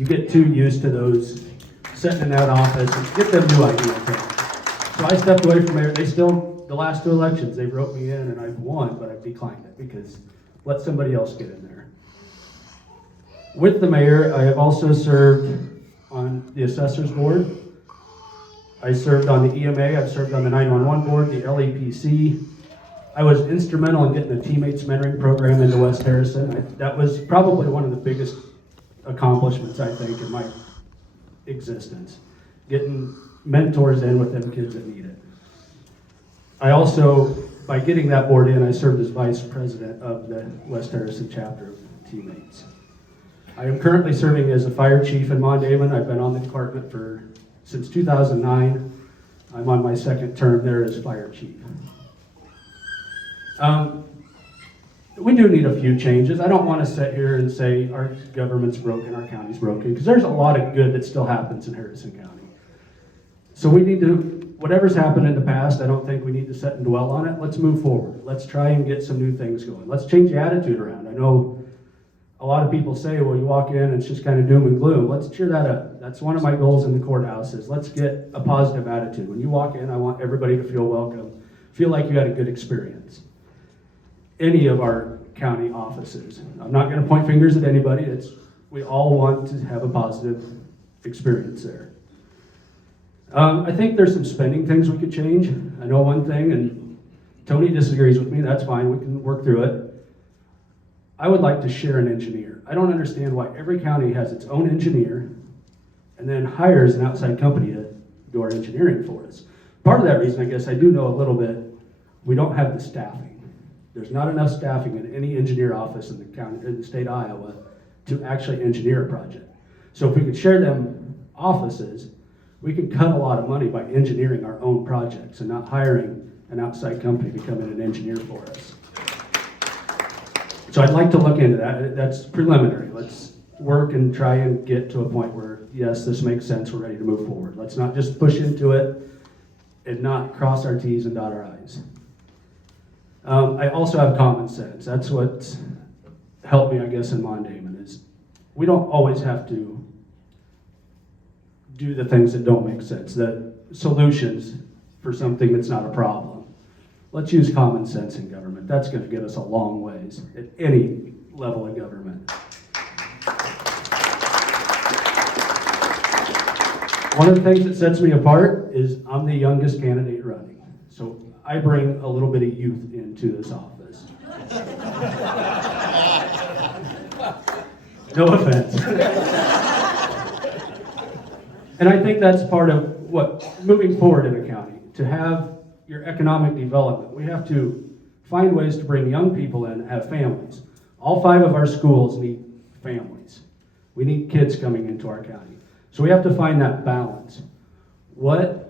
you get too used to those sitting in that office and get them new ideas. So I stepped away from mayor. They still, the last two elections, they wrote me in and I've won, but I've declined it because let somebody else get in there. With the mayor, I have also served on the assessors board. I served on the EMA, I've served on the 911 board, the LAPC. I was instrumental in getting the teammates mentoring program into West Harrison. That was probably one of the biggest accomplishments, I think, in my existence. Getting mentors in with them kids that need it. I also, by getting that board in, I served as vice president of the West Harrison chapter of teammates. I am currently serving as a fire chief in Mondavon. I've been on the department since 2009. I'm on my second term there as fire chief. We do need a few changes. I don't want to sit here and say our government's broken, our county's broken, because there's a lot of good that still happens in Harrison County. So we need to, whatever's happened in the past, I don't think we need to sit and dwell on it. Let's move forward. Let's try and get some new things going. Let's change the attitude around. I know a lot of people say, well, you walk in and it's just kind of doom and gloom. Let's cheer that up. That's one of my goals in the courthouse is let's get a positive attitude. When you walk in, I want everybody to feel welcome, feel like you had a good experience. Any of our county offices. I'm not going to point fingers at anybody. We all want to have a positive experience there. I think there's some spending things we could change. I know one thing, and Tony disagrees with me. That's fine. We can work through it. I would like to share an engineer. I don't understand why every county has its own engineer and then hires an outside company to do our engineering for us. Part of that reason, I guess, I do know a little bit, we don't have the staffing. There's not enough staffing in any engineer office in the county, in the state of Iowa, to actually engineer a project. So if we could share them offices, we can cut a lot of money by engineering our own projects and not hiring an outside company to come in and engineer for us. So I'd like to look into that. That's preliminary. Let's work and try and get to a point where, yes, this makes sense, we're ready to move forward. Let's not just push into it and not cross our T's and dot our I's. I also have common sense. That's what's helped me, I guess, in Mondavon is we don't always have to do the things that don't make sense, the solutions for something that's not a problem. Let's use common sense in government. That's going to get us a long ways at any level of government. One of the things that sets me apart is I'm the youngest candidate running. So I bring a little bit of youth into this office. No offense. And I think that's part of what, moving forward in a county, to have your economic development, we have to find ways to bring young people in and have families. All 5 of our schools need families. We need kids coming into our county. So we have to find that balance. What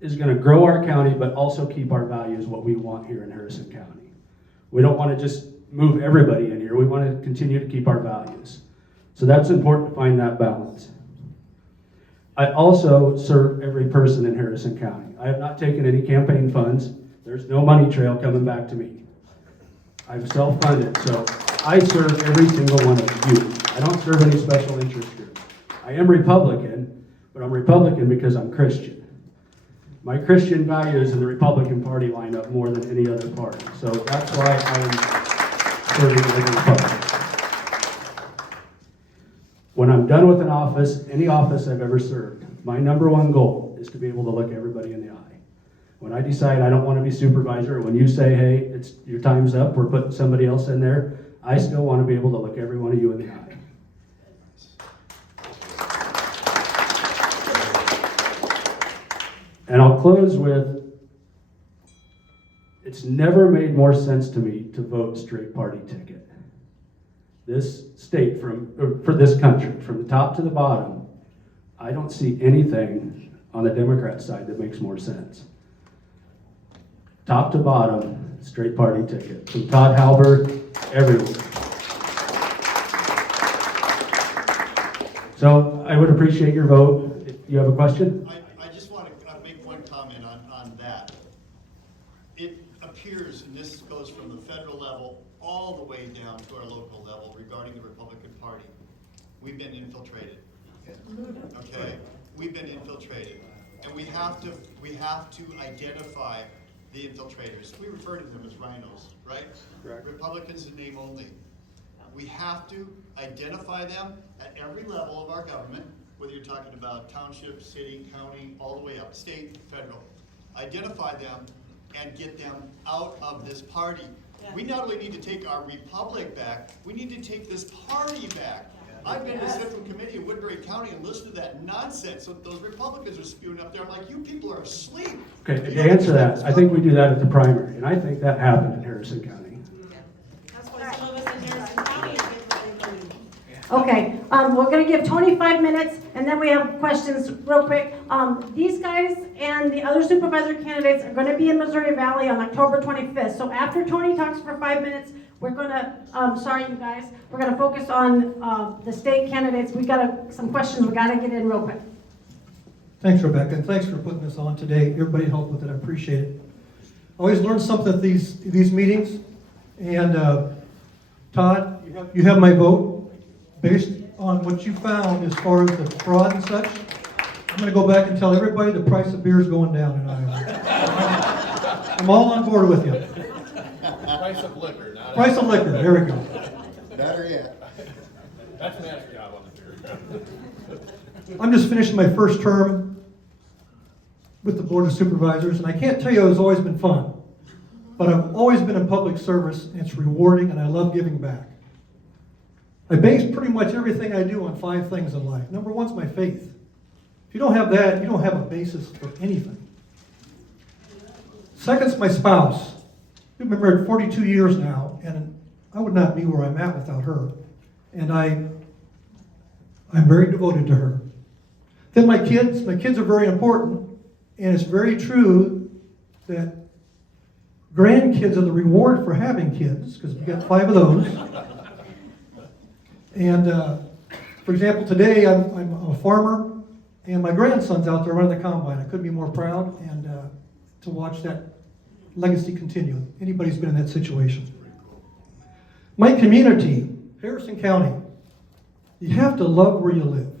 is going to grow our county but also keep our values, what we want here in Harrison County. We don't want to just move everybody in here. We want to continue to keep our values. So that's important to find that balance. I also serve every person in Harrison County. I have not taken any campaign funds. There's no money trail coming back to me. I'm self-funded, so I serve every single one of you. I don't serve any special interest group. I am Republican, but I'm Republican because I'm Christian. My Christian values in the Republican Party line up more than any other party. So that's why I am serving as a Republican. When I'm done with an office, any office I've ever served, my number one goal is to be able to look everybody in the eye. When I decide I don't want to be supervisor, when you say, hey, your time's up, we're putting somebody else in there, I still want to be able to look every one of you in the eye. And I'll close with, it's never made more sense to me to vote straight party ticket. This state, for this country, from the top to the bottom, I don't see anything on the Democrat side that makes more sense. Top to bottom, straight party ticket. From Todd Halbert, everyone. So I would appreciate your vote. If you have a question? I just want to make one comment on that. It appears, and this goes from the federal level all the way down to our local level regarding the Republican Party. we've been infiltrated. Okay? We've been infiltrated. And we have to identify the infiltrators. We refer to them as rhinos, right? Correct. Republicans in name only. We have to identify them at every level of our government, whether you're talking about township, city, county, all the way up, state, federal. Identify them and get them out of this party. Yeah. We not only need to take our republic back, we need to take this party back. I've been to Central Committee in Woodbury County and listened to that nonsense that those Republicans are spewing up there. I'm like, you people are asleep. Okay, to answer that, I think we do that at the primary, and I think that happened in Harrison County. That's why some of us in Harrison County have been really voting. Okay, we're going to give Tony 5 minutes, and then we have questions real quick. These guys and the other supervisor candidates are going to be in Missouri Valley on October 25th. So after Tony talks for 5 minutes, we're going to, sorry you guys, we're going to focus on the state candidates. We got some questions we got to get in real quick. Thanks, Rebecca, and thanks for putting this on today. Everybody helped with it. I appreciate it. I always learn something at these meetings. And Todd, you have my vote. Based on what you found as far as the fraud and such, I'm going to go back and tell everybody the price of beer is going down in Iowa. I'm all on board with you. Price of liquor, not Price of liquor, there we go. Better yet. That's Matt's job on the beer. I'm just finishing my first term with the Board of Supervisors, and I can't tell you it's always been fun, but I've always been in public service, and it's rewarding, and I love giving back. I base pretty much everything I do on 5 things in life. Number 1's my faith. If you don't have that, you don't have a basis for anything. Second's my spouse. We've been married 42 years now, and I would not be where I'm at without her. And I'm very devoted to her. Then my kids are very important, and it's very true that grandkids are the reward for having kids, because we got 5 of those. And for example, today I'm a farmer, and my grandson's out there running the combine. I couldn't be more proud, and to watch that legacy continue. Anybody's been in that situation. My community, Harrison County, you have to love where you live.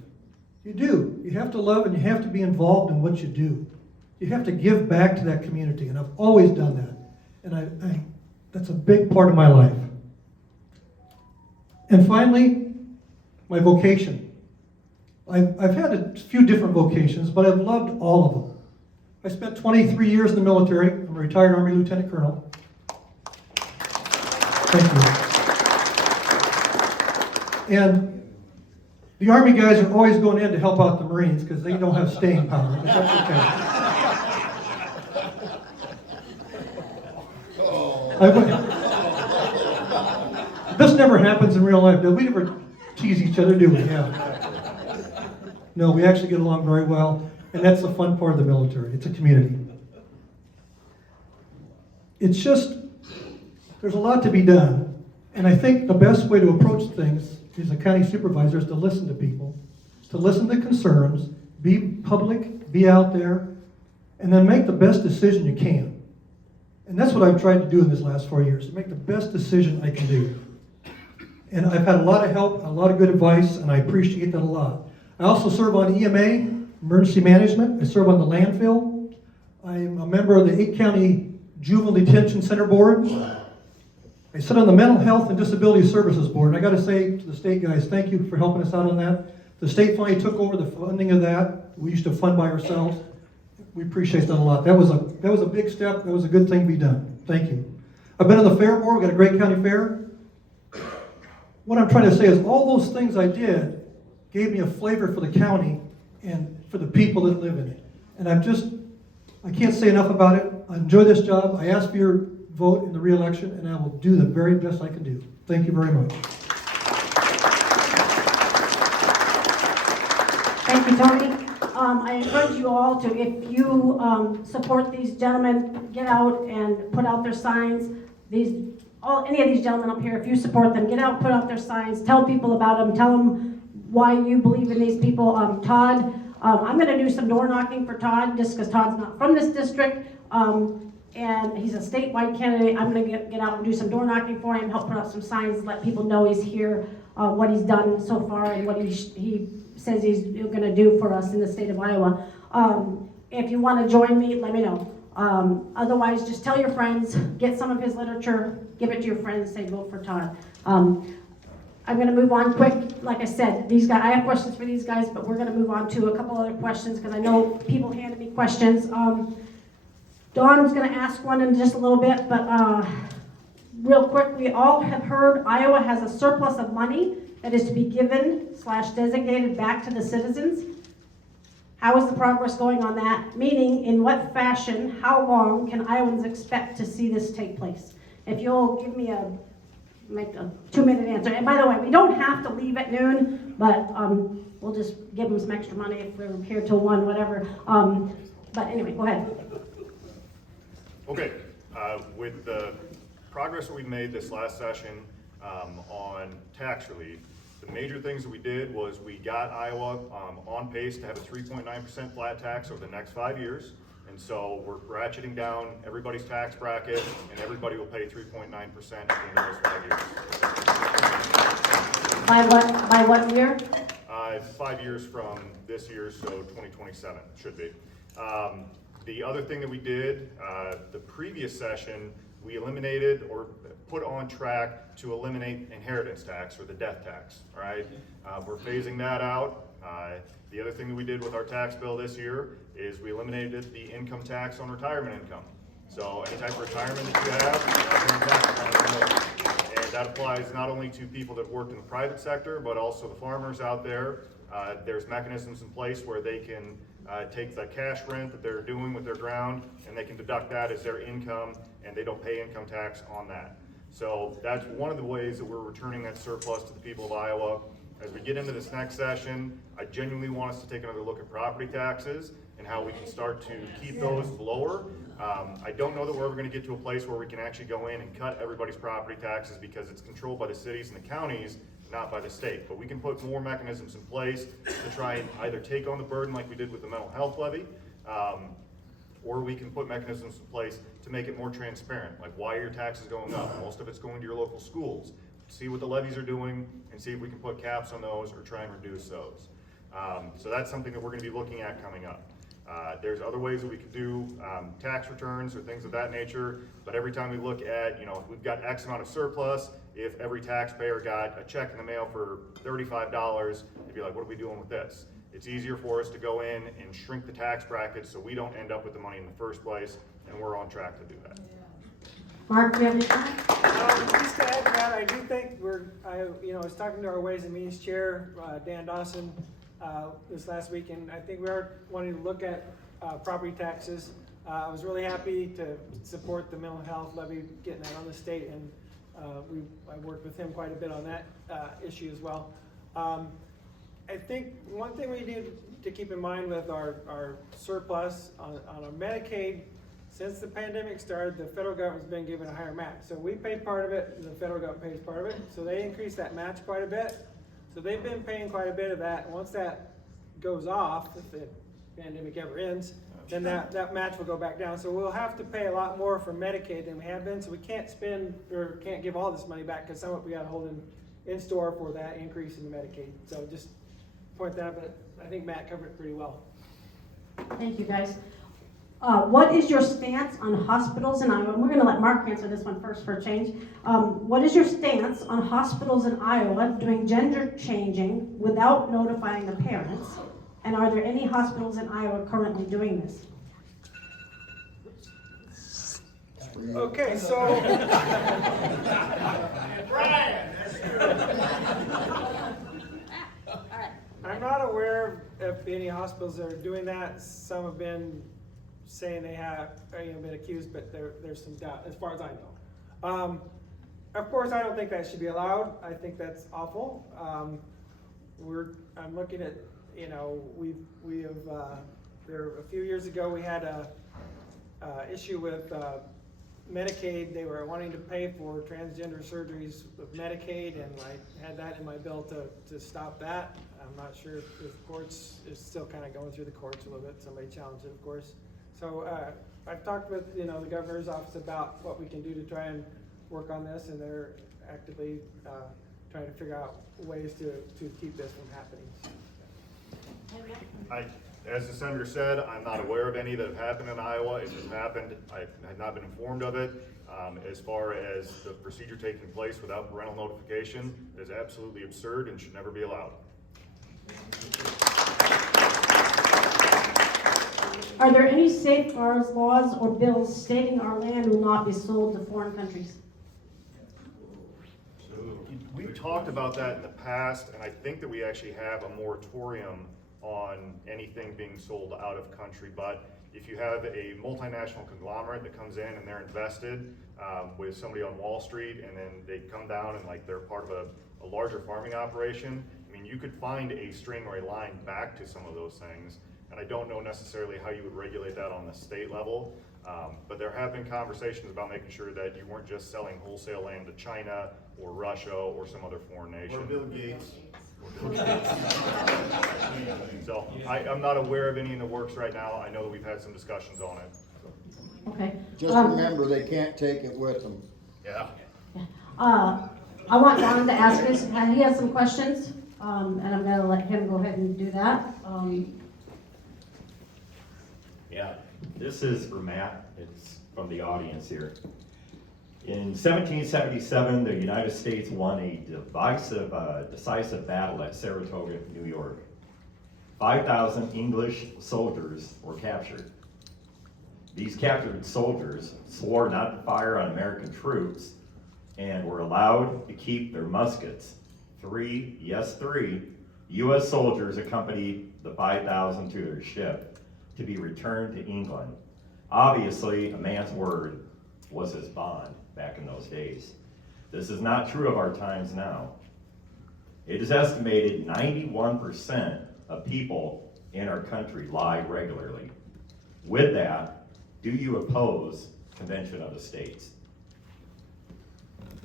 You do. You have to love, and you have to be involved in what you do. You have to give back to that community, and I've always done that. And that's a big part of my life. And finally, my vocation. I've had a few different vocations, but I've loved all of them. I spent 23 years in the military. I'm a retired Army Lieutenant Colonel. Thank you. And the Army guys are always going in to help out the Marines because they don't have staying power, but that's okay. This never happens in real life. Do we ever tease each other, do we? Yeah. No, we actually get along very well, and that's the fun part of the military. It's a community. It's just, there's a lot to be done, and I think the best way to approach things as a county supervisor is to listen to people, to listen to concerns, be public, be out there, and then make the best decision you can. And that's what I've tried to do in this last 4 years, to make the best decision I can do. And I've had a lot of help, a lot of good advice, and I appreciate that a lot. I also serve on EMA, Emergency Management. I serve on the landfill. I'm a member of the 8-County Juvenile Detention Center Board. I sit on the Mental Health and Disability Services Board. And I got to say to the state guys, thank you for helping us out on that. The state finally took over the funding of that. We used to fund by ourselves. We appreciate that a lot. That was a big step. That was a good thing to be done. Thank you. I've been on the fair board. We've got a great county fair. What I'm trying to say is all those things I did gave me a flavor for the county and for the people that live in it. And I can't say enough about it. I enjoy this job. I ask for your vote in the re-election, and I will do the very best I can do. Thank you very much. Thank you, Tony. I encourage you all to, if you support these gentlemen, get out and put out their signs. Any of these gentlemen up here, if you support them, get out, put out their signs, tell people about them, tell them why you believe in these people. Todd, I'm going to do some door knocking for Todd, just because Todd's not from this district, and he's a statewide candidate. I'm going to get out and do some door knocking for him, help put out some signs, let people know he's here. what he's done so far and what he says he's gonna do for us in the state of Iowa. If you wanna join me, let me know. Otherwise, just tell your friends, get some of his literature, give it to your friends, say vote for Todd. I'm gonna move on quick. Like I said, these guys, I have questions for these guys, but we're gonna move on to a couple other questions because I know people handed me questions. Dawn's gonna ask one in just a little bit, but real quick, we all have heard Iowa has a surplus of money that is to be given / designated back to the citizens. How is the progress going on that? Meaning, in what fashion, how long can Iowans expect to see this take place? If you'll give me make a 2-minute answer. And by the way, we don't have to leave at noon, but we'll just give them some extra money if we're here till 1, whatever. But anyway, go ahead. Okay, with the progress that we made this last session on tax relief, the major things that we did was we got Iowa on pace to have a 3.9% flat tax over the next 5 years. And so we're ratcheting down everybody's tax bracket, and everybody will pay 3.9% at the end of those 5 years. By what year? 5 years from this year, so 2027 should be. The other thing that we did, the previous session, we eliminated or put on track to eliminate inheritance tax or the death tax, all right? We're phasing that out. The other thing that we did with our tax bill this year is we eliminated the income tax on retirement income. So any type of retirement that you have, and that applies not only to people that worked in the private sector, but also the farmers out there. There's mechanisms in place where they can take the cash rent that they're doing with their ground, and they can deduct that as their income, and they don't pay income tax on that. So that's one of the ways that we're returning that surplus to the people of Iowa. As we get into this next session, I genuinely want us to take another look at property taxes and how we can start to keep those lower. I don't know that we're ever going to get to a place where we can actually go in and cut everybody's property taxes because it's controlled by the cities and the counties, not by the state. But we can put more mechanisms in place to try and either take on the burden like we did with the mental health levy, or we can put mechanisms in place to make it more transparent, like why are your taxes going up? Most of it's going to your local schools. See what the levies are doing and see if we can put caps on those or try and reduce those. So that's something that we're going to be looking at coming up. There's other ways that we could do tax returns or things of that nature, but every time we look at, if we've got X amount of surplus, if every taxpayer got a check in the mail for $35, they'd be like, what are we doing with this? It's easier for us to go in and shrink the tax bracket so we don't end up with the money in the first place, and we're on track to do that. Mark, do you have any? Just to add to that, I do think I was talking to our Ways and Means Chair, Dan Dawson, this last week, and I think we are wanting to look at property taxes. I was really happy to support the mental health levy, getting that on the state, and I worked with him quite a bit on that issue as well. I think one thing we need to keep in mind with our surplus on our Medicaid, since the pandemic started, the federal government's been given a higher match. So we pay part of it, and the federal government pays part of it. So they increased that match quite a bit. So they've been paying quite a bit of that. And once that goes off, if the pandemic ever ends, then that match will go back down. So we'll have to pay a lot more for Medicaid than we have been. So we can't spend or can't give all this money back because some of it we got to hold in store for that increase in the Medicaid. So just point that out, but I think Matt covered it pretty well. Thank you, guys. What is your stance on hospitals in Iowa? And we're going to let Mark answer this one first for a change. What is your stance on hospitals in Iowa doing gender changing without notifying the parents? And are there any hospitals in Iowa currently doing this? Okay, so Brian, I'm not aware of any hospitals that are doing that. Some have been saying they have been accused, but there's some doubt as far as I know. Of course, I don't think that should be allowed. I think that's awful. I'm looking at, we have there a few years ago we had a issue with Medicaid. They were wanting to pay for transgender surgeries with Medicaid, and I had that in my bill to stop that. I'm not sure if the courts is still kind of going through the courts a little bit. Somebody challenged it, of course. So I've talked with the governor's office about what we can do to try and work on this, and they're actively trying to figure out ways to keep this from happening. As the senator said, I'm not aware of any that have happened in Iowa. If it's happened, I have not been informed of it. As far as the procedure taking place without parental notification, it is absolutely absurd and should never be allowed. Are there any safeguards, laws, or bills stating our land will not be sold to foreign countries? We've talked about that in the past, and I think that we actually have a moratorium on anything being sold out of country. But if you have a multinational conglomerate that comes in and they're invested with somebody on Wall Street, and then they come down and like they're part of a larger farming operation, I mean, you could find a string or a line back to some of those things. And I don't know necessarily how you would regulate that on the state level. But there have been conversations about making sure that you weren't just selling wholesale land to China or Russia or some other foreign nation. Or Bill Gates. So I'm not aware of any in the works right now. I know that we've had some discussions on it. Okay. Just remember, they can't take it with them. Yeah. I want Don to ask us, he has some questions, and I'm gonna let him go ahead and do that. Yeah, this is for Matt. It's from the audience here. In 1777, the United States won a decisive battle at Saratoga, New York. 5,000 English soldiers were captured. These captured soldiers swore not to fire on American troops and were allowed to keep their muskets. Three U.S. soldiers accompanied the 5,000 to their ship to be returned to England. Obviously, a man's word was his bond back in those days. This is not true of our times now. It is estimated 91% of people in our country lie regularly. With that, do you oppose Convention of the States?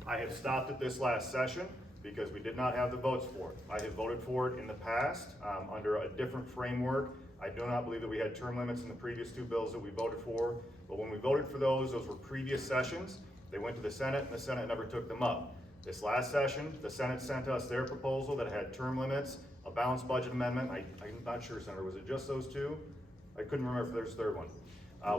I have stopped at this last session because we did not have the votes for it. I have voted for it in the past under a different framework. I do not believe that we had term limits in the previous two bills that we voted for, but when we voted for those were previous sessions. They went to the Senate and the Senate never took them up. This last session, the Senate sent us their proposal that had term limits, a balanced budget amendment. I'm not sure, Senator, was it just those two? I couldn't remember if there's a third one.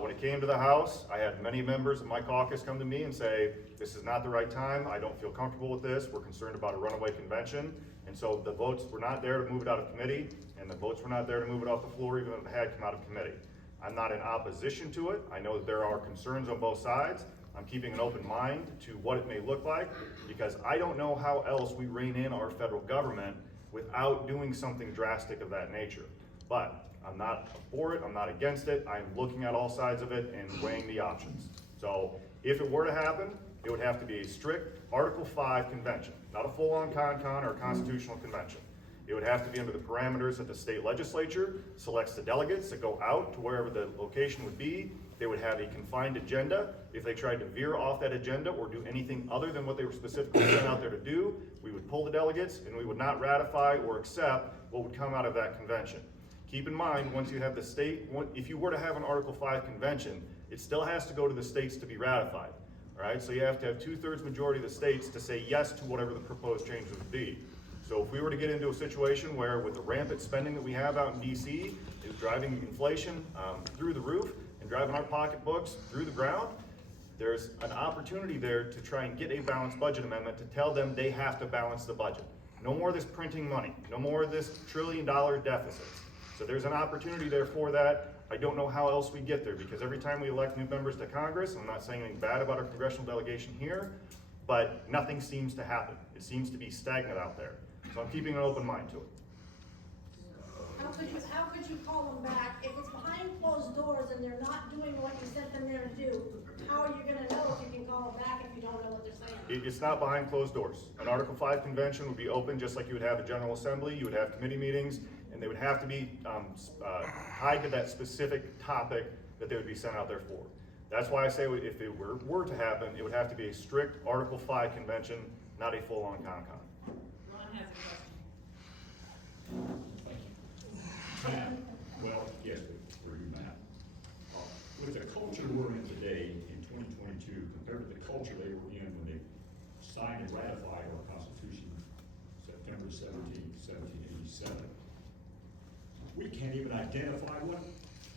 When it came to the House, I had many members of my caucus come to me and say, this is not the right time, I don't feel comfortable with this, we're concerned about a runaway convention. And so the votes were not there to move it out of committee, and the votes were not there to move it off the floor even if it had come out of committee. I'm not in opposition to it. I know that there are concerns on both sides. I'm keeping an open mind to what it may look like, because I don't know how else we rein in our federal government without doing something drastic of that nature. But I'm not for it, I'm not against it, I'm looking at all sides of it and weighing the options. So if it were to happen, it would have to be a strict Article 5 convention, not a full-on con-con or a constitutional convention. It would have to be under the parameters that the state legislature selects the delegates that go out to wherever the location would be. They would have a confined agenda. If they tried to veer off that agenda or do anything other than what they were specifically sent out there to do, we would pull the delegates and we would not ratify or accept what would come out of that convention. Keep in mind, once you have the state, if you were to have an Article 5 convention, it still has to go to the states to be ratified. All right, so you have to have 2/3 majority of the states to say yes to whatever the proposed changes would be. So if we were to get into a situation where with the rampant spending that we have out in DC is driving inflation through the roof and driving our pocketbooks through the ground, there's an opportunity there to try and get a balanced budget amendment to tell them they have to balance the budget. No more of this printing money, no more of this $1 trillion deficits. So there's an opportunity there for that. I don't know how else we get there, because every time we elect new members to Congress, I'm not saying anything bad about our congressional delegation here, but nothing seems to happen. It seems to be stagnant out there. So I'm keeping an open mind to it. How could you call them back if it's behind closed doors and they're not doing what you sent them there to do? How are you gonna know if you can call them back if you don't know what they're saying? It's not behind closed doors. An Article 5 convention would be open just like you would have a General Assembly, you would have committee meetings, and they would have to be tied to that specific topic that they would be sent out there for. That's why I say if it were to happen, it would have to be a strict Article 5 convention, not a full-on con-con. Ron has a question. Matt, well, yes, for you, Matt. With the culture we're in today in 2022 compared to the culture they were in when they signed and ratified our Constitution November 1787. We can't even identify what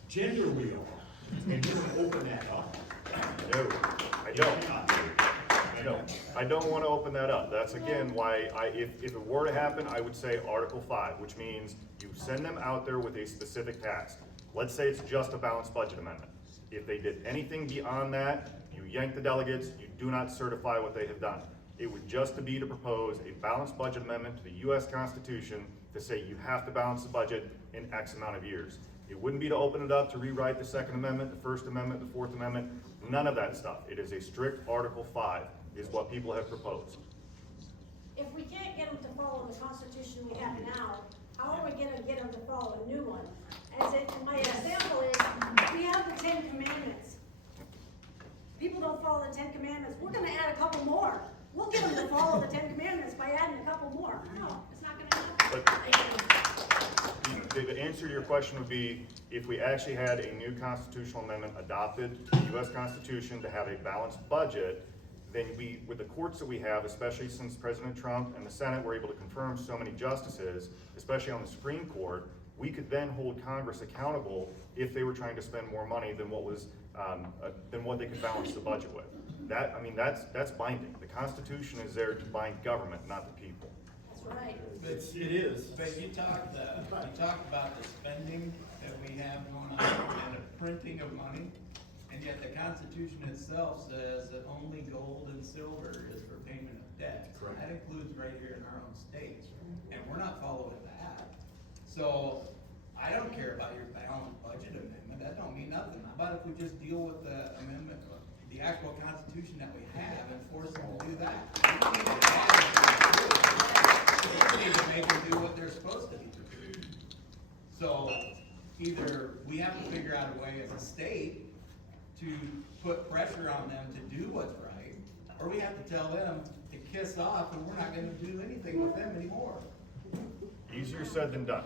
gender we are, and you open that up. No, I don't. No, I don't want to open that up. That's again why if it were to happen, I would say Article 5, which means you send them out there with a specific task. Let's say it's just a balanced budget amendment. If they did anything beyond that, you yank the delegates, you do not certify what they have done. It would just be to propose a balanced budget amendment to the US Constitution to say you have to balance the budget in X amount of years. It wouldn't be to open it up to rewrite the Second Amendment, the First Amendment, the Fourth Amendment, none of that stuff. It is a strict Article 5 is what people have proposed. If we can't get them to follow the Constitution we have now, how are we gonna get them to follow a new one? My example is, we have the 10 Commandments. People don't follow the 10 Commandments, we're gonna add a couple more. We'll get them to follow the 10 Commandments by adding a couple more. No, it's not gonna happen. But the answer to your question would be, if we actually had a new constitutional amendment adopted to the US Constitution to have a balanced budget, then we, with the courts that we have, especially since President Trump and the Senate were able to confirm so many justices, especially on the Supreme Court, we could then hold Congress accountable if they were trying to spend more money than what was, than what they could balance the budget with. That's binding. The Constitution is there to bind government, not the people. That's right. It is. But you talked about the spending that we have going on and the printing of money, and yet the Constitution itself says that only gold and silver is for payment of debt. Correct. That includes right here in our own states, and we're not following that. So I don't care about your balanced budget amendment. That don't mean nothing. How about if we just deal with the amendment, the actual Constitution that we have, and force them to do that? We need to make them do what they're supposed to be doing. So either we have to figure out a way as a state to put pressure on them to do what's right, or we have to tell them to kiss off and we're not gonna do anything with them anymore. Easier said than done.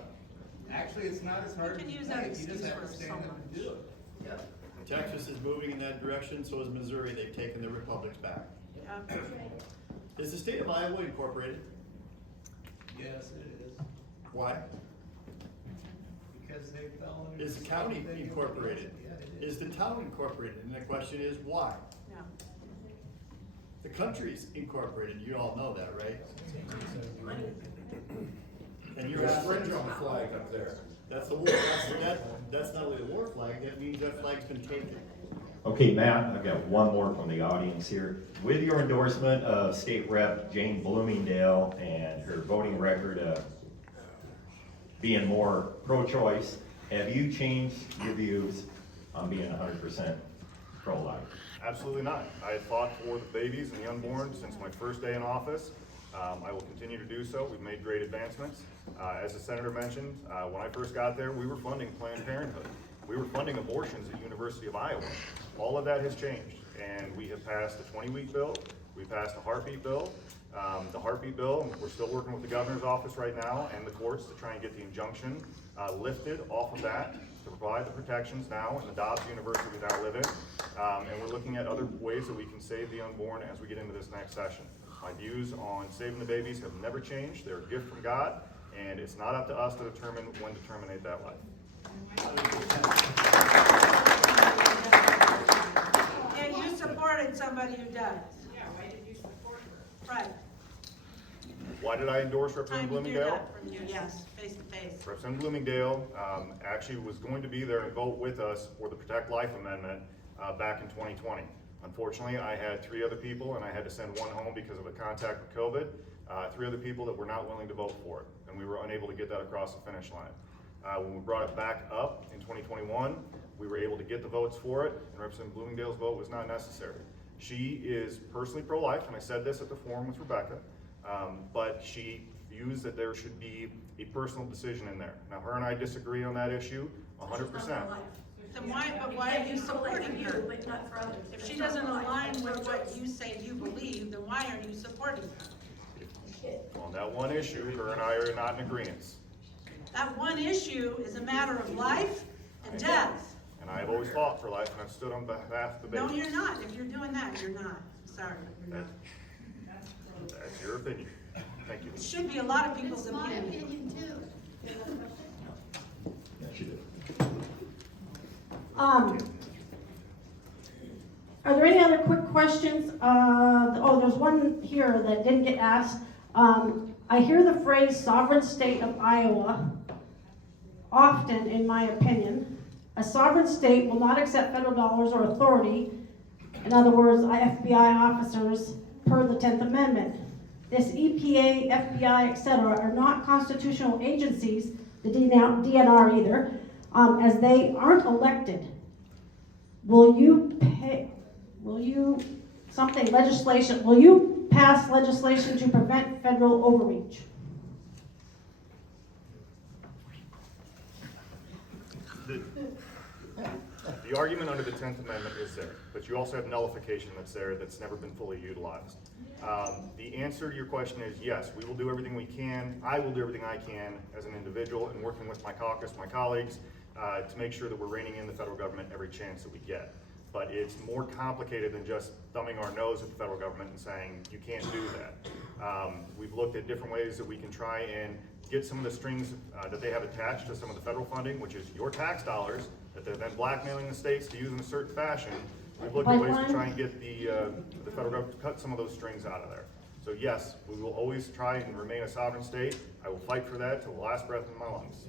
Actually, it's not as hard as you think, you just have to stand up and do it. Texas is moving in that direction, so is Missouri. They've taken their republics back. Is the state of Iowa incorporated? Yes, it is, Why? because they fell under. Is the county same thing as incorporated? Yeah, it is. Is the town incorporated? And the question is, why? No. The country's incorporated, you all know that, right? And you're There's asking, fringe on the flag up there. that's the war, that's not only the war flag, that means that flag's been taken. Okay, Matt, I've got one more from the audience here. With your endorsement of State Rep Jane Bloomingdale and her voting record of being more pro-choice, have you changed your views on being 100% pro-life? Absolutely not. I have fought for the babies and the unborn since my first day in office. I will continue to do so. We've made great advancements. As the senator mentioned, when I first got there, we were funding Planned Parenthood. We were funding abortions at University of Iowa. All of that has changed, and we have passed the 20-week bill. We passed the heartbeat bill. The heartbeat bill, we're still working with the governor's office right now and the courts to try and get the injunction lifted off of that to provide the protections now in the Dobbs University we now live in. And we're looking at other ways that we can save the unborn as we get into this next session. My views on saving the babies have never changed. They're a gift from God, and it's not up to us to determine when to terminate that life. And you supported somebody who does. Yeah, why did you support her? Right. Why did I endorse Time Representative to hear Bloomingdale? that from you, yes, face to face. Representative Bloomingdale actually was going to be there and vote with us for the Protect Life Amendment back in 2020. Unfortunately, I had 3 other people, and I had to send one home because of a contact with COVID. 3 other people that were not willing to vote for it, and we were unable to get that across the finish line. When we brought it back up in 2021, we were able to get the votes for it, and Representative Bloomingdale's vote was not necessary. She is personally pro-life, and I said this at the forum with Rebecca, but she views that there should be a personal decision in there. Now, her and I disagree on that issue 100%. Then why are you supporting her? If she doesn't align with what you say you believe, then why aren't you supporting her? On that one issue, her and I are not in agreement. That one issue is a matter of life and death. And I have always fought for life, and I've stood on behalf of the No, baby. you're not. If you're doing that, you're not. Sorry, you're not. That's your opinion. Thank you. It should be a lot of people's opinion. Yes, you did. Are there any other quick questions? There's one here that didn't get asked. I hear the phrase sovereign state of Iowa often, in my opinion. A sovereign state will not accept federal dollars or authority, in other words, FBI officers, per the 10th Amendment. This EPA, FBI, etc. are not constitutional agencies, the DNR either, as they aren't elected. Will you pass legislation to prevent federal overreach? The argument under the 10th Amendment is there, but you also have nullification that's there that's never been fully utilized. The answer to your question is yes, we will do everything we can. I will do everything I can as an individual and working with my caucus, my colleagues, to make sure that we're reining in the federal government every chance that we get. But it's more complicated than just thumbing our nose at the federal government and saying, you can't do that. We've looked at different ways that we can try and get some of the strings that they have attached to some of the federal funding, which is your tax dollars, that they're then blackmailing the states to use in a certain fashion. We've looked at ways to try and get the federal government to cut some of those strings out of there. So yes, we will always try and remain a sovereign state. I will fight for that till the last breath in my lungs.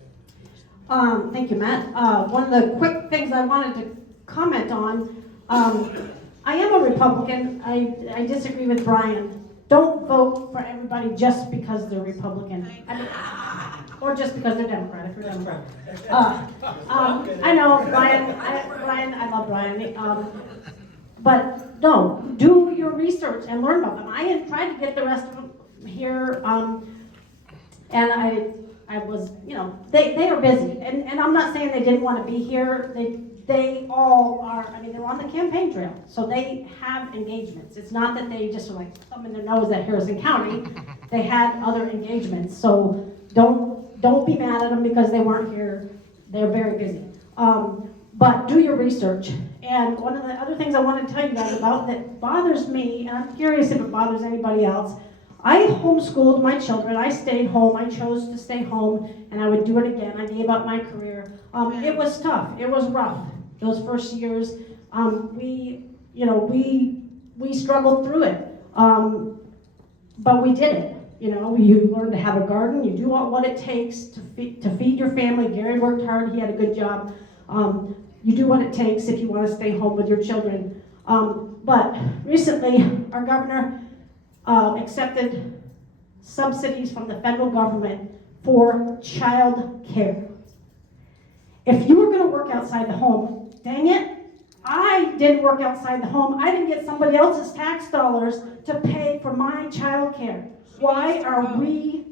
Thank you, Matt. One of the quick things I wanted to comment on, I am a Republican. I disagree with Brian. Don't vote for everybody just because they're Republican. Or just because they're Democrat, if you're Democrat. I know, Brian, I love Brian. But no, do your research and learn about them. I tried to get the rest of them here, and I was, they are busy. And I'm not saying they didn't want to be here. They all are, they're on the campaign trail, so they have engagements. It's not that they just are like thumbing their nose at Harrison County. They had other engagements, so don't be mad at them because they weren't here. They're very busy. But do your research. And one of the other things I want to tell you guys about that bothers me, and I'm curious if it bothers anybody else, I homeschooled my children. I stayed home. I chose to stay home, and I would do it again. I gave up my career. It was tough. It was rough. Those first years, we struggled through it, but we did it. You learn to have a garden. You do what it takes to feed your family. Gary worked hard. He had a good job. You do what it takes if you want to stay home with your children. But recently, our governor accepted subsidies from the federal government for child care. If you were going to work outside the home, dang it, I didn't work outside the home. I didn't get somebody else's tax dollars to pay for my child care. Why are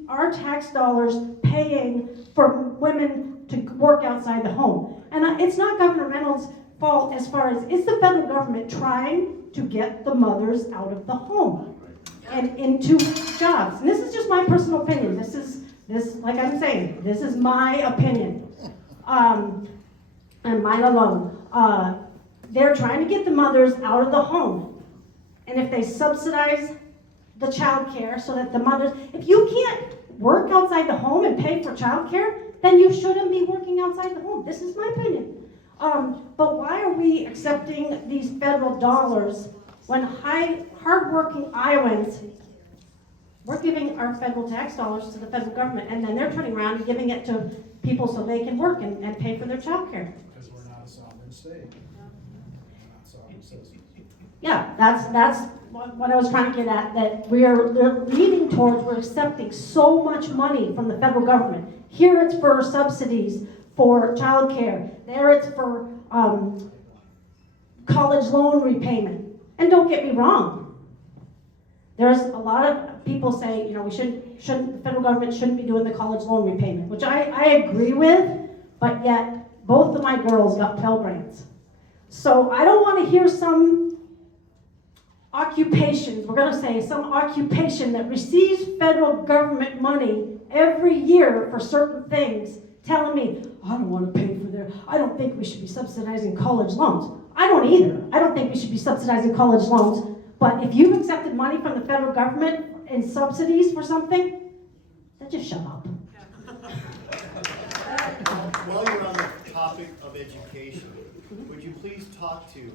our tax dollars, paying for women to work outside the home? And it's not Governor Reynolds' fault as far as, it's the federal government trying to get the mothers out of the home and into jobs. And this is just my personal opinion. Like I'm saying, this is my opinion. And mine alone. They're trying to get the mothers out of the home. And if they subsidize the child care so that the mothers, if you can't work outside the home and pay for child care, then you shouldn't be working outside the home. This is my opinion. But why are we accepting these federal dollars when hardworking Iowans, we're giving our federal tax dollars to the federal government, and then they're turning around and giving it to people so they can work and pay for their child care. Because we're not a sovereign state. We're not sovereign citizens. Yeah, that's what I was trying to get at, that we're leaning towards, we're accepting so much money from the federal government. Here it's for subsidies for child care. There it's for college loan repayment. And don't get me wrong. There's a lot of people say, the federal government shouldn't be doing the college loan repayment, which I agree with, but yet both of my girls got Pell Grants. So I don't want to hear some occupations, we're going to say some occupation that receives federal government money every year for certain things telling me, I don't want to pay for I don't think we should be subsidizing college loans. I don't either. I don't think we should be subsidizing college loans. But if you've accepted money from the federal government in subsidies for something, Then just shut up. While you're on the topic of education, would you please talk to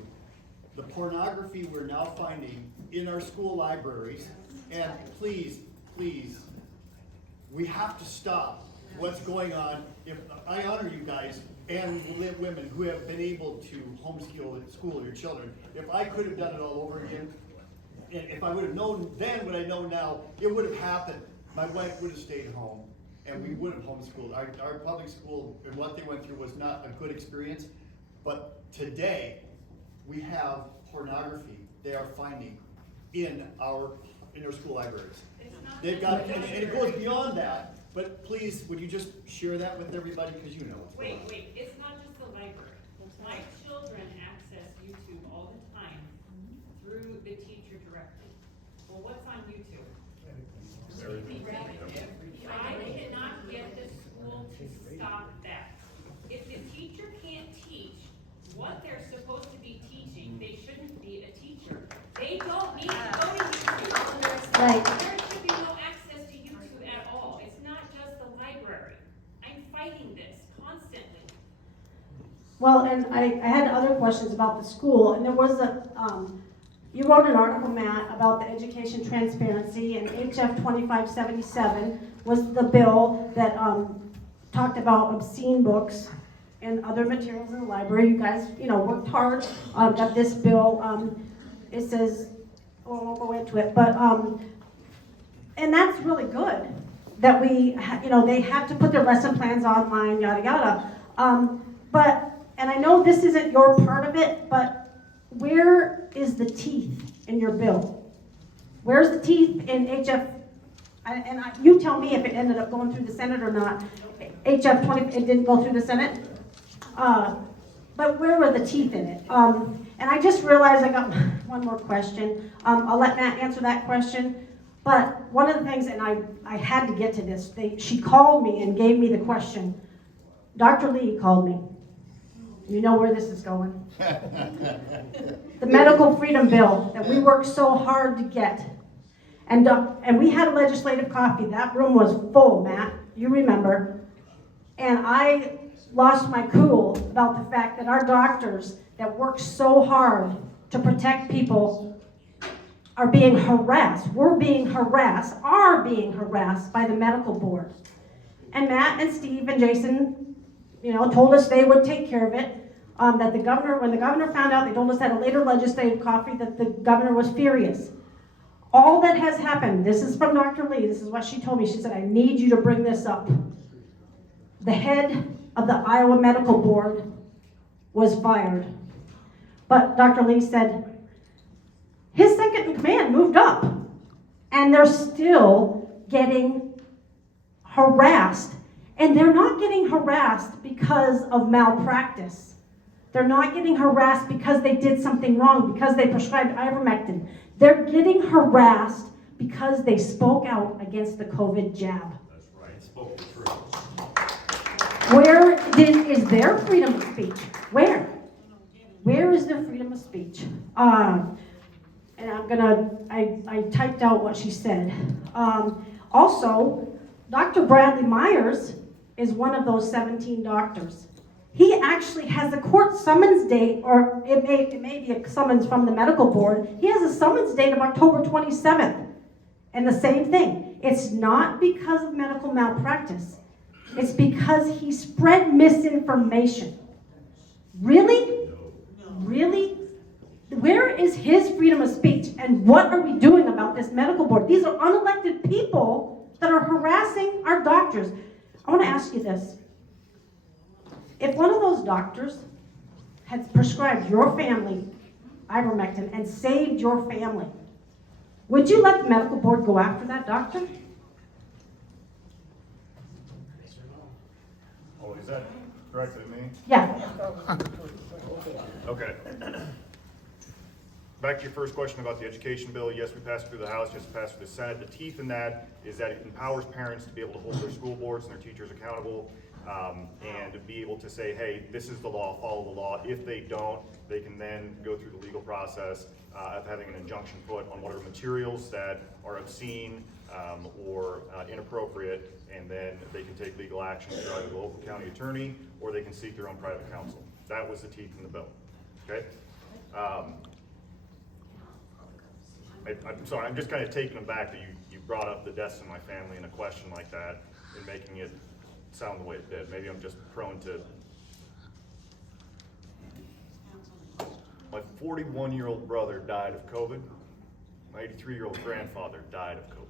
the pornography we're now finding in our school libraries? And please, we have to stop what's going on. If I honor you guys and women who have been able to homeschool your children. If I could have done it all over again, and if I would have known then what I know now, it would have happened. My wife would have stayed home, and we would have homeschooled. Our public school and what they went through was not a good experience. But today, we have pornography they are finding in our school libraries. They've got, and it goes beyond that. But please, would you just share that with everybody, because you know what's going on. Wait, it's not just the library. My children access YouTube all the time through the teacher directory. Well, what's on YouTube? I cannot get the school to stop that. If the teacher can't teach what they're supposed to be teaching, they shouldn't be a teacher. They don't need to go to YouTube. Right. There should be no access to YouTube at all. It's not just the library. I'm fighting this constantly. Well, and I had other questions about the school, and there was you wrote an article, Matt, about the education transparency, and HF 2577 was the bill that talked about obscene books and other materials in the library. You guys, worked hard, got this bill. It says, I won't go into it, but, and that's really good that we, they have to put their lesson plans online, yada, yada. And I know this isn't your part of it, but where is the teeth in your bill? Where's the teeth in HF? You tell me if it ended up going through the Senate or not. HF 20, it didn't go through the Senate. But where were the teeth in it? And I just realized I got one more question. I'll let Matt answer that question. But one of the things, and I had to get to this, she called me and gave me the question. Dr. Lee called me. You know where this is going. The medical freedom bill that we worked so hard to get. And we had a legislative coffee. That room was full, Matt. You remember. And I lost my cool about the fact that our doctors that work so hard to protect people are being harassed. We're being harassed, are being harassed by the medical board. And Matt and Steve and Jason, told us they would take care of it. That the governor, when the governor found out, they told us at a later legislative coffee that the governor was furious. All that has happened, this is from Dr. Lee, this is what she told me. She said, I need you to bring this up. The head of the Iowa Medical Board was fired. But Dr. Lee said, his second in command moved up. And they're still getting harassed. And they're not getting harassed because of malpractice. They're not getting harassed because they did something wrong, because they prescribed ivermectin. They're getting harassed because they spoke out against the COVID jab. That's right, spoke the truth. Where is their freedom of speech? Where? Where is their freedom of speech? And I typed out what she said. Also, Dr. Bradley Myers is one of those 17 doctors. He actually has a court summons date, or it may be a summons from the medical board. He has a summons date of October 27th. And the same thing. It's not because of medical malpractice. It's because he spread misinformation. Really? Really? Where is his freedom of speech? And what are we doing about this medical board? These are unelected people that are harassing our doctors. I want to ask you this. If one of those doctors had prescribed your family ivermectin and saved your family, would you let the medical board go after that doctor? Oh, is that directed at me? Yeah. Okay. Back to your first question about the education bill. Yes, we passed it through the House, yes, we passed it through the Senate. The teeth in that is that it empowers parents to be able to hold their school boards and their teachers accountable, and to be able to say, hey, this is the law, follow the law. If they don't, they can then go through the legal process of having an injunction put on whatever materials that are obscene or inappropriate, and then they can take legal action through either the local county attorney, or they can seek their own private counsel. That was the teeth in the bill, okay? I'm sorry, I'm just kind of taken aback that you brought up the deaths in my family in a question like that and making it sound the way it did. Maybe I'm just prone to. My 41-year-old brother died of COVID. My 83-year-old grandfather died of COVID.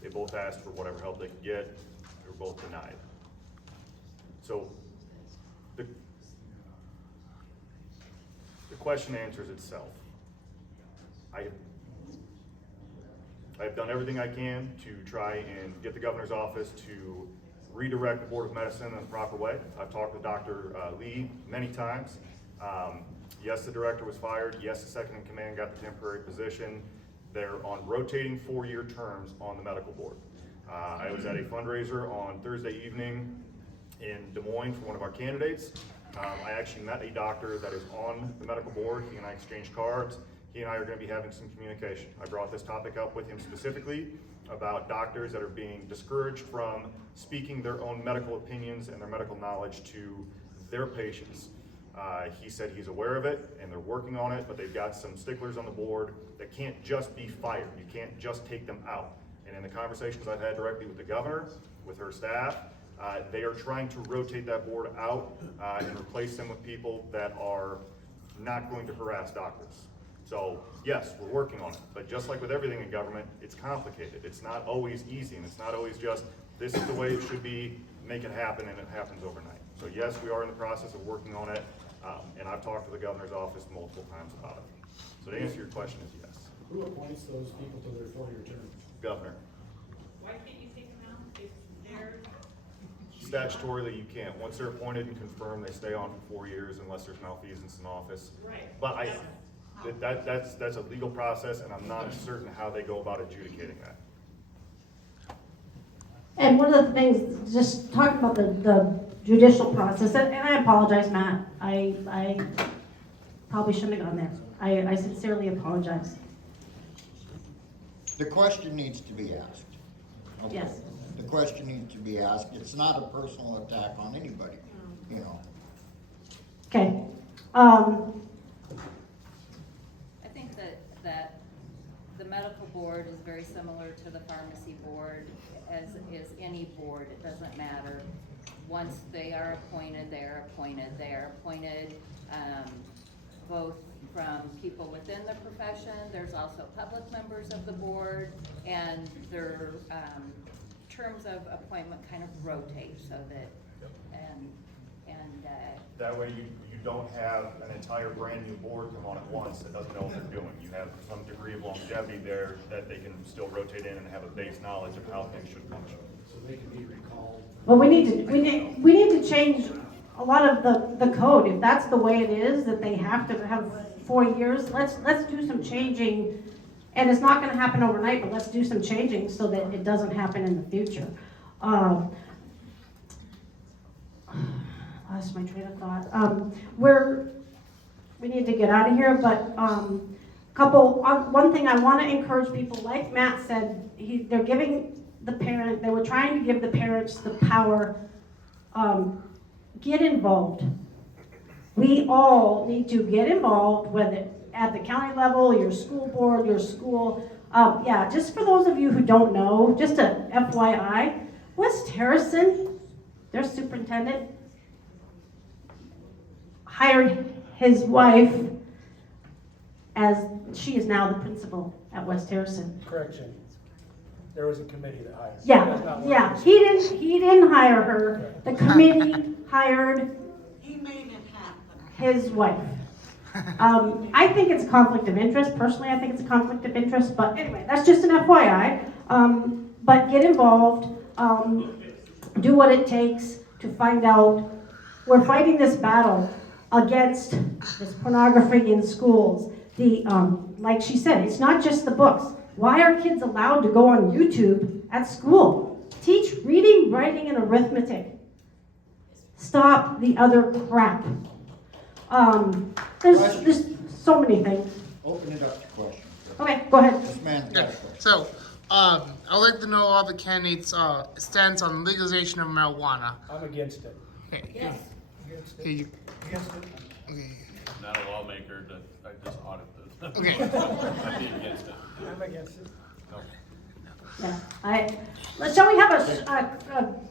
They both asked for whatever help they could get. They were both denied. So the question answers itself. I have done everything I can to try and get the governor's office to redirect the Board of Medicine in the proper way. I've talked with Dr. Lee many times. Yes, the director was fired. Yes, the second in command got the temporary position. They're on rotating 4-year terms on the medical board. I was at a fundraiser on Thursday evening in Des Moines for one of our candidates. I actually met a doctor that is on the medical board. He and I exchanged cards. He and I are going to be having some communication. I brought this topic up with him specifically about doctors that are being discouraged from speaking their own medical opinions and their medical knowledge to their patients. He said he's aware of it and they're working on it, but they've got some sticklers on the board that can't just be fired. You can't just take them out. And in the conversations I've had directly with the governor, with her staff, they are trying to rotate that board out and replace them with people that are not going to harass doctors. So yes, we're working on it, but just like with everything in government, it's complicated. It's not always easy, and it's not always just, this is the way it should be, make it happen, and it happens overnight. So yes, we are in the process of working on it, and I've talked to the governor's office multiple times about it. So to answer your question is yes. Who appoints those people to their 4-year term? Governor. Why can't you take them out if they're? Statutorily, you can't. Once they're appointed and confirmed, they stay on for 4 years unless there's malfeasance in office. Right. But that's a legal process, and I'm not certain how they go about adjudicating that. And one of the things, just talking about the judicial process, and I apologize, Matt, I probably shouldn't have gone there. I sincerely apologize. The question needs to be asked. Okay? Yes. The question needs to be asked. It's not a personal attack on anybody, you know. Okay. I think that the medical board is very similar to the pharmacy board, as is any board. It doesn't matter. Once they are appointed, they are appointed. They are appointed both from people within the profession. There's also public members of the board, and their terms of appointment kind of rotate so that, That way you don't have an entire brand new board come on at once that doesn't know what they're doing. You have some degree of longevity there that they can still rotate in and have a base knowledge of how things should function. So they can be recalled. Well, we need to change a lot of the code. If that's the way it is, that they have to have 4 years, let's do some changing. And it's not gonna happen overnight, but let's do some changing so that it doesn't happen in the future. Lost my train of thought. We need to get out of here, but one thing I want to encourage people, like Matt said, they're giving the parent, they were trying to give the parents the power. Get involved. We all need to get involved, whether at the county level, your school board, your school. Yeah, just for those of you who don't know, just a FYI, West Harrison, their superintendent, hired his wife as she is now the principal at West Harrison. Correction. There was a committee that hired. That's not what it Yeah. is. He didn't hire her. The committee hired He made it happen. his wife. I think it's a conflict of interest. Personally, I think it's a conflict of interest. But anyway, that's just an FYI. But get involved. Do what it takes to find out. We're fighting this battle against this pornography in schools. Like she said, it's not just the books. Why are kids allowed to go on YouTube at school? Teach reading, writing, and arithmetic. Stop the other crap. There's so many things. Open it up to questions. Okay, go ahead. This man's got a question. So, I'd like to know all the candidates' stance on legalization of marijuana. I'm against it. Okay. Yes. Against Okay, it. you, Against it. okay. I'm not a lawmaker, that I just audit this. Okay. I'd be against it. I'm against it. Yeah, shall we have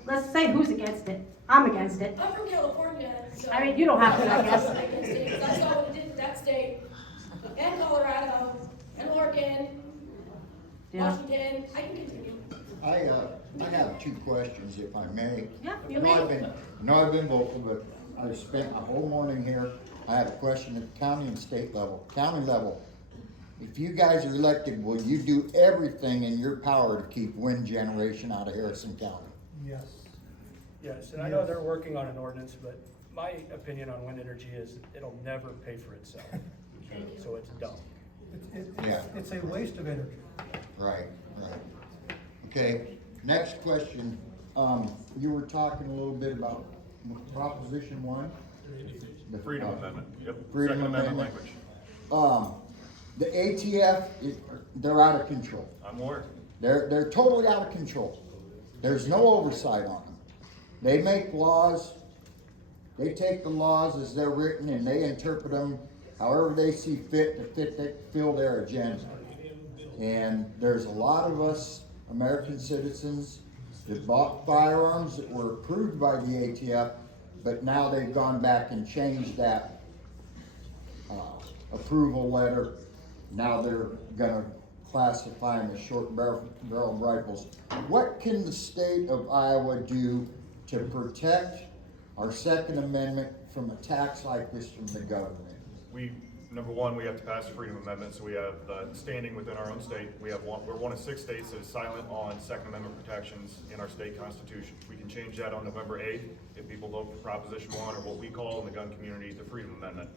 let's say who's against it? I'm against it. I'm from California, so. I mean, you don't have to, I guess. I'm against it, 'cause I saw what it did in that state, and Colorado, and Oregon, Yeah. Washington, I can continue. I have two questions, if I may. Yeah, you I know may. I've been vocal, but I've spent a whole morning here. I have a question at the county and state level. County level, if you guys are elected, will you do everything in your power to keep wind generation out of Harrison County? Yes. Yes, and I know they're working on an ordinance, but my opinion on wind energy is it'll never pay for itself. So it's dumb. Yeah. It's a waste of energy. Right. Okay, next question. You were talking a little bit about Proposition 1. The Freedom Amendment, yep. Freedom Second Amendment Amendment. language. The ATF, they're out of control. I'm aware. They're totally out of control. There's no oversight on them. They make laws, they take the laws as they're written and they interpret them however they see fit to fill their agenda. And there's a lot of us American citizens that bought firearms that were approved by the ATF, but now they've gone back and changed that approval letter. Now they're gonna classify them as short barrel rifles. What can the state of Iowa do to protect our Second Amendment from attacks like this from the government? Number one, we have to pass the Freedom Amendment, so we have standing within our own state. We're one of 6 states that is silent on Second Amendment protections in our state constitution. We can change that on November 8th if people vote for Proposition 1, or what we call in the gun community the Freedom Amendment.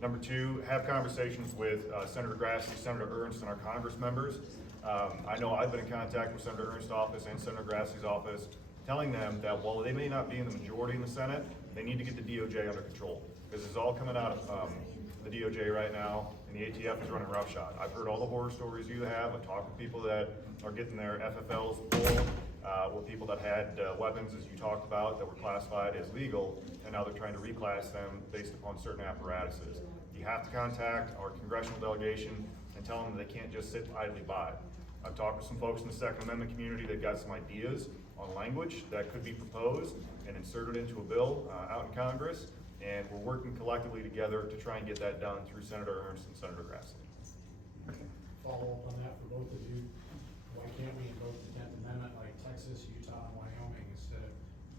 Number two, have conversations with Senator Grassley, Senator Ernst, and our Congress members. I know I've been in contact with Senator Ernst's office and Senator Grassley's office, telling them that while they may not be in the majority in the Senate, they need to get the DOJ under control. This is all coming out of the DOJ right now, and the ATF is running roughshod. I've heard all the horror stories you have. I've talked with people that are getting their FFLs pulled, with people that had weapons, as you talked about, that were classified as legal, and now they're trying to reclass them based upon certain apparatuses. You have to contact our congressional delegation and tell them that they can't just sit idly by. I've talked with some folks in the Second Amendment community that got some ideas on language that could be proposed and inserted into a bill out in Congress, and we're working collectively together to try and get that done through Senator Ernst and Senator Grassley. Follow up on that for both of you. Why can't we invoke the 10th Amendment like Texas, Utah, and Wyoming instead of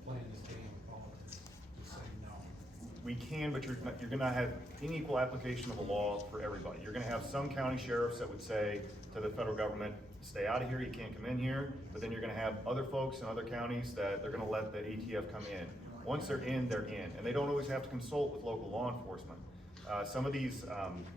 playing this game of politics? Just saying no. We can, but you're going to have unequal application of the law for everybody. You're going to have some county sheriffs that would say to the federal government, stay out of here, you can't come in here. But then you're going to have other folks in other counties that they're going to let the ATF come in. Once they're in, and they don't always have to consult with local law enforcement. Some of these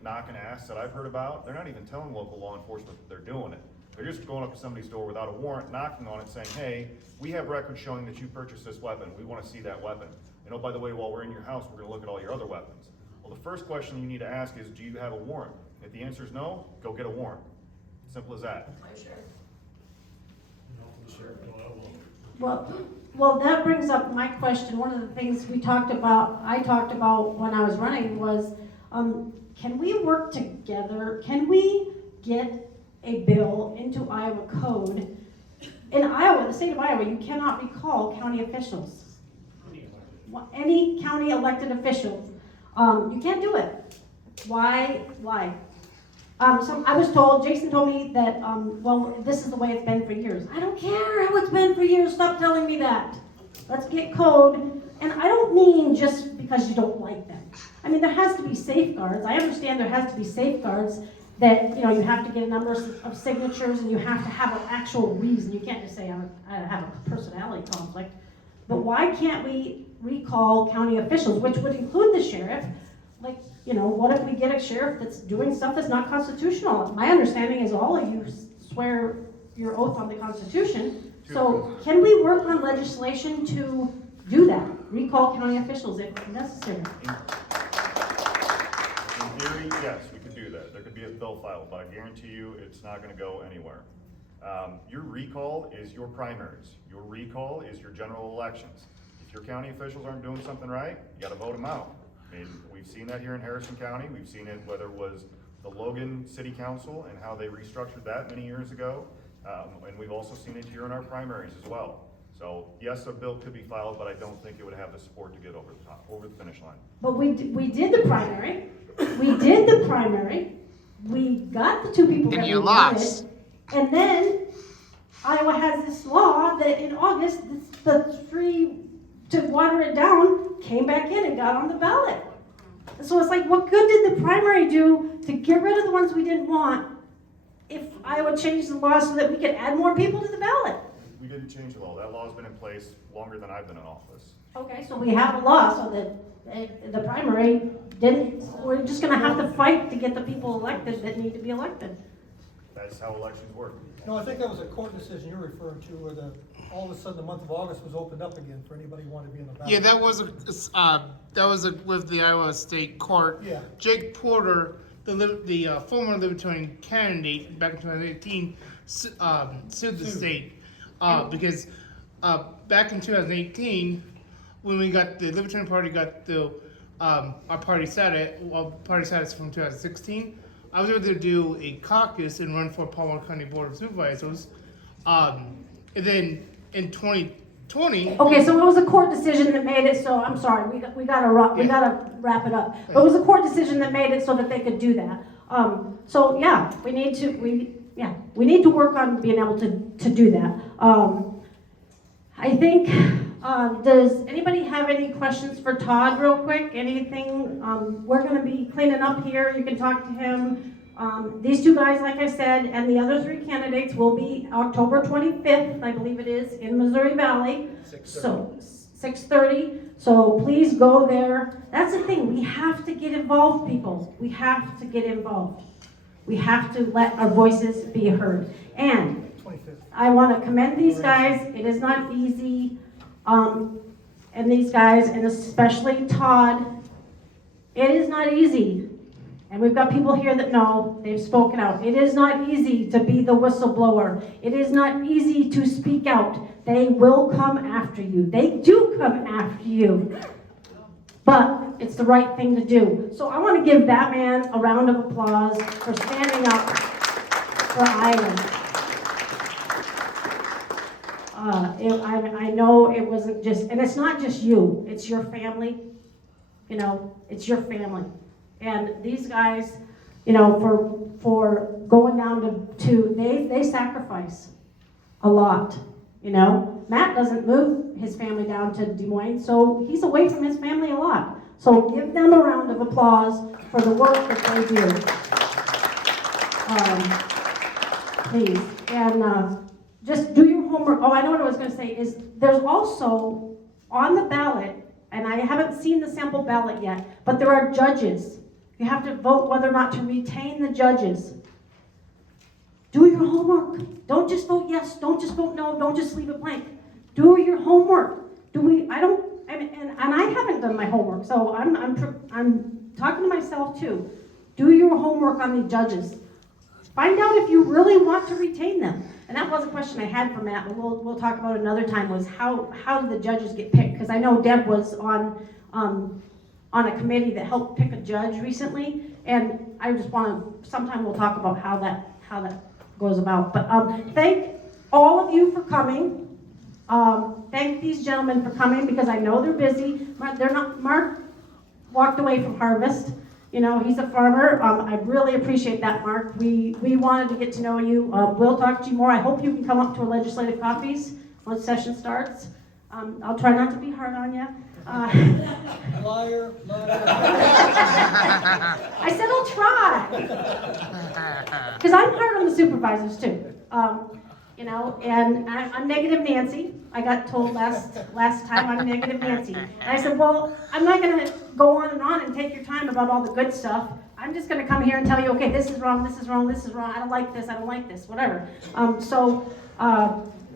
knock and asks that I've heard about, they're not even telling local law enforcement that they're doing it. They're just going up to somebody's door without a warrant, knocking on it, saying, hey, we have records showing that you purchased this weapon. We want to see that weapon. And oh, by the way, while we're in your house, we're going to look at all your other weapons. Well, the first question you need to ask is, do you have a warrant? If the answer is no, go get a warrant. Simple as that. Well, that brings up my question. One of the things I talked about when I was running was, can we work together? Can we get a bill into Iowa code? In Iowa, the state of Iowa, you cannot recall county officials. Any county elected official, you can't do it. Why? So I was told, Jason told me that, well, this is the way it's been for years. I don't care how it's been for years. Stop telling me that. Let's get code. And I don't mean just because you don't like them. I mean, there has to be safeguards. I understand there has to be safeguards that, you have to get a number of signatures and you have to have an actual reason. You can't just say, I have a personality conflict. But why can't we recall county officials, which would include the sheriff? Like, what if we get a sheriff that's doing stuff that's not constitutional? My understanding is all of you swear your oath on the Constitution. So can we work on legislation to do that? Recall county officials if necessary. In theory, yes, we could do that. There could be a bill filed, but I guarantee you it's not going to go anywhere. Your recall is your primaries. Your recall is your general elections. If your county officials aren't doing something right, you gotta vote them out. I mean, we've seen that here in Harrison County. We've seen it whether it was the Logan City Council and how they restructured that many years ago. And we've also seen it here in our primaries as well. So yes, a bill could be filed, but I don't think it would have the support to get over the top, over the finish line. But we did the primary. We did the primary. We got the two people that we wanted. And then Iowa has this law that in August, the three, to water it down, came back in and got on the ballot. So it's like, what good did the primary do to get rid of the ones we didn't want if Iowa changed the law so that we could add more people to the ballot? We didn't change the law. That law's been in place longer than I've been in office. Okay, so we have a law so that the primary didn't, we're just gonna have to fight to get the people elected that need to be elected. That's how elections work. No, I think that was a court decision you're referring to where all of a sudden the month of August was opened up again for anybody who wanted to be in the ballot. Yeah, that was with the Iowa State Court. Yeah. Jake Porter, the former Libertarian candidate back in 2018, sued the state because back in 2018, when we got the Libertarian Party got our party status, from 2016. I was able to do a caucus and run for Palmer County Board of Supervisors. And then in 2020. Okay, so it was a court decision that made it so, I'm sorry, we gotta wrap it up. But it was a court decision that made it so that they could do that. So yeah, we need to work on being able to do that. I think, does anybody have any questions for Todd real quick? Anything? We're gonna be cleaning up here. You can talk to him. These two guys, like I said, and the other three candidates will be October 25th, I believe it is, in Missouri Valley. 6:30. So 6:30. So please go there. That's the thing. We have to get involved, people. We have to get involved. We have to let our voices be heard. And 25th. I want to commend these guys. It is not easy. And these guys, and especially Todd, it is not easy. And we've got people here that know, they've spoken out. It is not easy to be the whistleblower. It is not easy to speak out. They will come after you. They do come after you. But it's the right thing to do. So I want to give that man a round of applause for standing up for Iowa. I know it wasn't just, and it's not just you, it's your family. You know, it's your family. And these guys, you know, for going down to they sacrifice a lot, you know. Matt doesn't move his family down to Des Moines, so he's away from his family a lot. So give them a round of applause for the work that they do. Please. And just do your homework. Oh, I know what I was going to say is there's also on the ballot, and I haven't seen the sample ballot yet, but there are judges. You have to vote whether or not to retain the judges. Do your homework. Don't just vote yes. Don't just vote no. Don't just leave it blank. Do your homework. And I haven't done my homework, so I'm talking to myself too. Do your homework on the judges. Find out if you really want to retain them. And that was a question I had for Matt, but we'll talk about another time, was how do the judges get picked? Because I know Deb was on a committee that helped pick a judge recently, and I just want to, sometime we'll talk about how that goes about. But thank all of you for coming. Thank these gentlemen for coming, because I know they're busy. Mark walked away from harvest. You know, he's a farmer. I really appreciate that, Mark. We wanted to get to know you. We'll talk to you more. I hope you can come up to our legislative coffees once session starts. I'll try not to be hard on you. Liar. I said I'll try. Because I'm hard on the supervisors too. You know, and I'm Negative Nancy. I got told last time I'm Negative Nancy. And I said, well, I'm not going to go on and take your time about all the good stuff. I'm just going to come here and tell you, okay, this is wrong, this is wrong, this is wrong. I don't like this, whatever.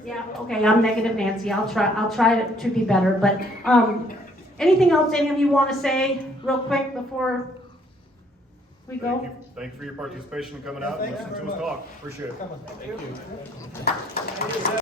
Yeah, okay, I'm Negative Nancy. I'll try to be better. But anything else any of you want to say real quick before We go? Thank you for your participation and coming out and listening to us talk. Appreciate it. Thank you.